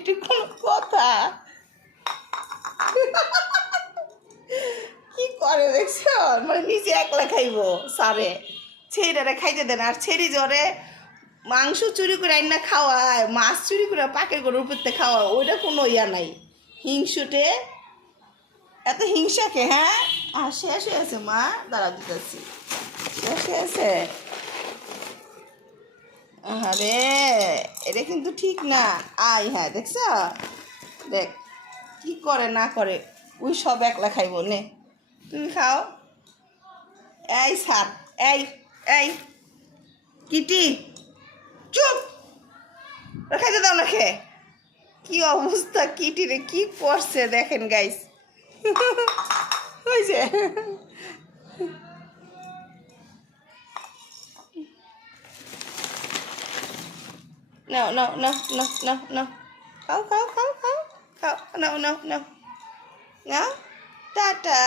এটা কোনো কথা? কি করে দেখছো? মানে নিজে একলা খাইবো সারে, ছেড়ে খাইতে দেন। আর ছেড়ি জ্বরে মাংস চুরি করে আইনা খাওয়ায়, মাছ চুরি করে পাকের গরুর উপরতে খাওয়ায়, ওইটা কোনো ইয়া নাই। হিংসুটে এত হিংসাকে, হ্যাঁ? আর শেষ হয়েছে মা, দাঁড়া দিতেছি, শেষ হয়েছে। আরে এটা কিন্তু ঠিক না। আই হ্যাঁ, দেখছ? দেখ কি করে না করে, ওই সব একলা খাইব নে, তুমি খাও। এই সার, এই এই কিটি চুপ, খাইতে দাও না খেয়ে। কি অবস্থা কিটি রে, কি করছে দেখেন গাইস। হয়েছে, নাও নাও নাও নাও নাও নাও, খাও খাও খাও খাও খাও, নাও নাও নাও নাও, টাটা।